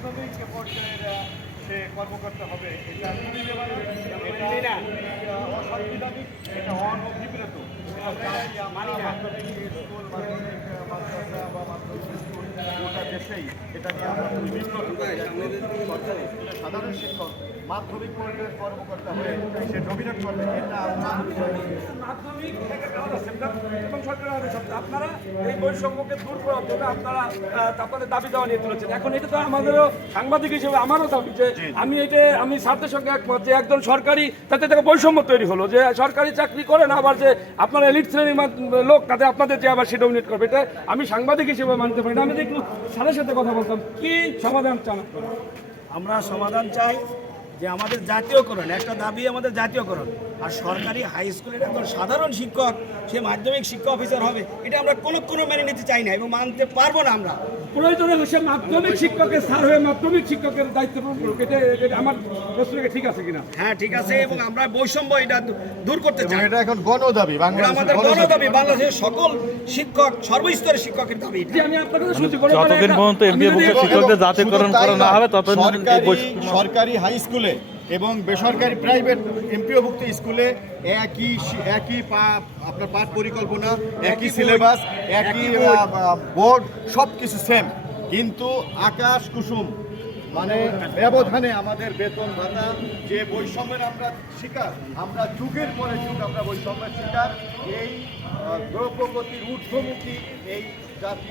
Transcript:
মাধ্যমিক পর্যায়ের সে কর্মকর্তা হবে এটা এটা অসাংবিধানিক এটা অনভিপ্রেত। মানি না। মাধ্যমিক স্কুল মাধ্যমিক মাদ্রাসা বা মাধ্যমিক স্কুল গোটা দেশেই এটা নিয়ে আমরা বিভিন্ন সাধারণ শিক্ষক মাধ্যমিক পর্যায়ের কর্মকর্তা হয়ে সে ডমিনেট করবে এটা মাধ্যমিক এবং সরকারের আপনারা এই বৈষম্যকে দূর করার জন্য আপনারা দাবি দেওয়া নিয়ে তুলেছেন। এখন এটা তো আমাদেরও সাংবাদিক হিসেবে আমারও দাবি যে আমি এটা আমি স্বার্থের সঙ্গে একমত যে একজন সরকারি তাতে থেকে বৈষম্য তৈরি হলো যে সরকারি চাকরি করে না আবার যে আপনারা এলিট শ্রেণির লোক তাতে আপনাদের যে আবার সে ডমিনেট করবে এটা আমি সাংবাদিক হিসেবে মানতে পারি না। আমি একটু স্যারের সাথে কথা বলতাম, কি সমাধান চান আমরা সমাধান চাই যে আমাদের জাতীয়করণ, একটা দাবি আমাদের জাতীয়করণ। আর সরকারি হাই স্কুলের একজন সাধারণ শিক্ষক, সে মাধ্যমিক শিক্ষা অফিসার হবে, এটা আমরা কোনো কোনো মেনে নিতে চাই না এবং মানতে পারব না আমরা। প্রয়োজনে সে মাধ্যমিক শিক্ষকের স্যার হয়ে মাধ্যমিক শিক্ষকের দায়িত্ব পালন করুক এটা এটা আমার প্রশ্ন ঠিক আছে কিনা? হ্যাঁ ঠিক আছে এবং আমরা বৈষম্য এটা দূর করতে চাই। এটা এখন গণদাবি এটা আমাদের বাংলাদেশের গণদাবি বাংলাদেশের সকল শিক্ষক সর্বস্তরের শিক্ষকের দাবি এটা। যে আমি আপনাকে তো শুনছি যতদিন পর্যন্ত এমবিএ শিক্ষকদের জাতীয়করণ করা না হবে ততদিন সরকারি হাই স্কুলে এবং বেসরকারি প্রাইভেট এমপিওভুক্ত স্কুলে একই একই পা- আপনার পাঠ পরিকল্পনা একই সিলেবাস একই বোর্ড সব কিছু সেম। কিন্তু আকাশ কুসুম মানে ব্যবধানে আমাদের বেতন ভাতা যে বৈষম্যের আমরা শিকার আমরা যুগের পরে যুগ আমরা বৈষম্যের শিকার এই দ্রব্যগতির ঊর্ধ্বমুখী এই জাতি